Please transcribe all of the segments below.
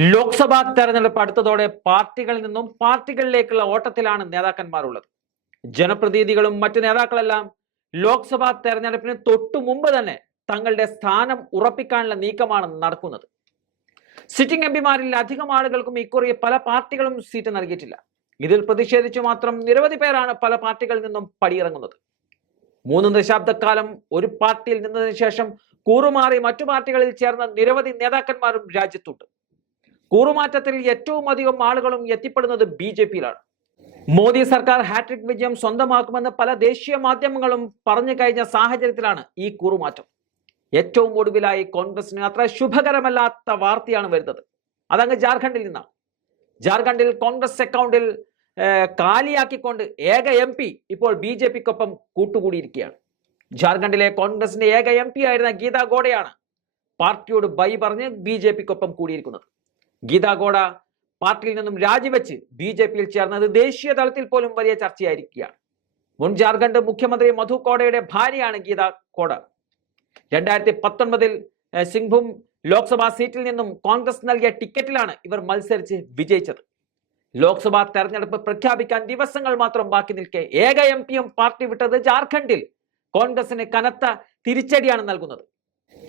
ലോക്സഭാ തെരഞ്ഞെടുപ്പ് അടുത്തതോടെ പാർട്ടികളിൽ നിന്നും പാർട്ടികളിലേക്കുള്ള ഓട്ടത്തിലാണ് നേതാക്കന്മാർ ഉള്ളത് ജനപ്രതിനിധികളും മറ്റു നേതാക്കളെല്ലാം ലോക്സഭാ തെരഞ്ഞെടുപ്പിന് തൊട്ടു മുമ്പ് തന്നെ തങ്ങളുടെ സ്ഥാനം ഉറപ്പിക്കാനുള്ള നീക്കമാണ് നടക്കുന്നത്. സിറ്റിംഗ് എംപിമാരിൽ അധികം ആളുകൾക്കും ഇക്കുറി പല പാർട്ടികളും സീറ്റ് നൽകിയിട്ടില്ല. ഇതിൽ പ്രതിഷേധിച്ചു മാത്രം നിരവധി പേരാണ് പല പാർട്ടികളിൽ നിന്നും പടിയിറങ്ങുന്നത്. മൂന്ന് ദശാബ്ദക്കാലം ഒരു പാർട്ടിയിൽ നിന്നതിന് ശേഷം കൂറുമാറി മറ്റു പാർട്ടികളിൽ ചേർന്ന നിരവധി നേതാക്കന്മാരും രാജ്യത്തുണ്ട്. കൂറുമാറ്റത്തിൽ ഏറ്റവും അധികം ആളുകളും എത്തിപ്പെടുന്നത് ബി ജെ പിയിലാണ്. മോദി സർക്കാർ ഹാട്രിക് വിജയം സ്വന്തമാക്കുമെന്ന് പല ദേശീയ മാധ്യമങ്ങളും പറഞ്ഞു കഴിഞ്ഞ സാഹചര്യത്തിലാണ് ഈ കൂറുമാറ്റം. ഏറ്റവും ഒടുവിലായി കോൺഗ്രസിന് അത്ര ശുഭകരമല്ലാത്ത വാർത്തയാണ് വരുന്നത്. അതങ്ങ് ജാർഖണ്ഡിൽ നിന്നാണ്. ജാർഖണ്ഡിൽ കോൺഗ്രസ് അക്കൗണ്ടിൽ കാലിയാക്കിക്കൊണ്ട് ഏക എം പി ഇപ്പോൾ ബി ജെ പിക്കൊപ്പം കൂട്ടുകൂടിയിരിക്കുകയാണ്. ജാർഖണ്ഡിലെ കോൺഗ്രസിന്റെ ഏക എം പി ആയിരുന്ന ഗീതാ ഗോഡയാണ് പാർട്ടിയോട് ബൈ പറഞ്ഞ് ബി ജെ പിക്കൊപ്പം കൂടിയിരിക്കുന്നത്. ഗീത ഗോഡ പാർട്ടിയിൽ നിന്നും രാജിവെച്ച് ബി ജെ പിയിൽ ചേർന്നത് ദേശീയ തലത്തിൽ പോലും വലിയ ചർച്ചയായിരിക്കുകയാണ്. മുൻ ജാർഖണ്ഡ് മുഖ്യമന്ത്രി മധു കോഡയുടെ ഭാര്യയാണ് ഗീത കോഡ രണ്ടായിരത്തി പത്തൊൻപതിൽ സിംഗ്ഭൂം ലോക്സഭാ സീറ്റിൽ നിന്നും കോൺഗ്രസ് നൽകിയ ടിക്കറ്റിലാണ് ഇവർ മത്സരിച്ച് വിജയിച്ചത്. ലോക്സഭാ തെരഞ്ഞെടുപ്പ് പ്രഖ്യാപിക്കാൻ ദിവസങ്ങൾ മാത്രം ബാക്കി നിൽക്കെ ഏക എം പാർട്ടി വിട്ടത് ജാർഖണ്ഡിൽ കോൺഗ്രസിന് കനത്ത തിരിച്ചടിയാണ് നൽകുന്നത്.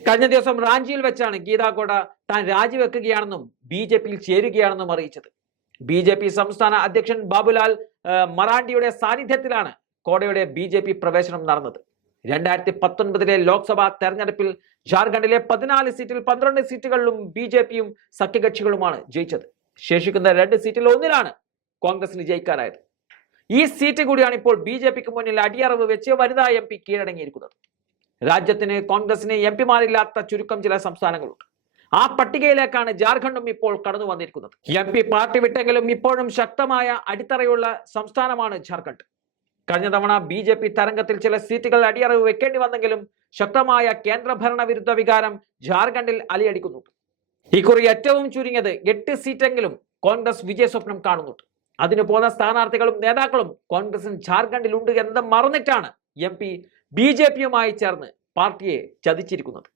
കഴിഞ്ഞ ദിവസം റാഞ്ചിയിൽ വെച്ചാണ് ഗീതാ ഗോഡ താൻ രാജിവെക്കുകയാണെന്നും ബി ജെ പിയിൽ ചേരുകയാണെന്നും അറിയിച്ചത്. ബി ജെ പി സംസ്ഥാന അധ്യക്ഷൻ ബാബുലാൽ മറാണ്ടിയുടെ സാന്നിധ്യത്തിലാണ് കോടയുടെ ബി ജെ പി പ്രവേശനം നടന്നത്. രണ്ടായിരത്തി പത്തൊൻപതിലെ ലോക്സഭാ തെരഞ്ഞെടുപ്പിൽ ജാർഖണ്ഡിലെ പതിനാല് സീറ്റിൽ പന്ത്രണ്ട് സീറ്റുകളിലും ബി ജെ പിയും സഖ്യകക്ഷികളുമാണ് ജയിച്ചത്. ശേഷിക്കുന്ന രണ്ട് സീറ്റിൽ ഒന്നിലാണ് കോൺഗ്രസിന് ജയിക്കാനായത്. ഈ സീറ്റ് കൂടിയാണ് ഇപ്പോൾ ബി ജെ പിക്ക് മുന്നിൽ അടിയറവ് വെച്ച് വനിതാ എം പി കീഴടങ്ങിയിരിക്കുന്നത്. രാജ്യത്തിന് കോൺഗ്രസിന് എം പിമാരില്ലാത്ത ചുരുക്കം ചില സംസ്ഥാനങ്ങളുണ്ട്. ആ പട്ടികയിലേക്കാണ് ജാർഖണ്ഡും ഇപ്പോൾ കടന്നു വന്നിരിക്കുന്നത്. എം പി പാർട്ടി വിട്ടെങ്കിലും ഇപ്പോഴും ശക്തമായ അടിത്തറയുള്ള സംസ്ഥാനമാണ് ജാർഖണ്ഡ്. കഴിഞ്ഞ തവണ ബി ജെ പി തരംഗത്തിൽ ചില സീറ്റുകൾ അടിയറവ് വെക്കേണ്ടി വന്നെങ്കിലും ശക്തമായ കേന്ദ്രഭരണ വിരുദ്ധ വികാരം ജാർഖണ്ഡിൽ അലയടിക്കുന്നുണ്ട്. ഇക്കുറി ഏറ്റവും ചുരുങ്ങിയത് എട്ട് സീറ്റെങ്കിലും കോൺഗ്രസ് വിജയസ്വപ്നം കാണുന്നുണ്ട്. അതിനു പോകുന്ന സ്ഥാനാർത്ഥികളും നേതാക്കളും കോൺഗ്രസിന് ജാർഖണ്ഡിൽ ഉണ്ട് എന്നത് മറന്നിട്ടാണ് എം പി ബി ജെ പിയുമായി ചേർന്ന് പാർട്ടിയെ ചതിച്ചിരിക്കുന്നത്.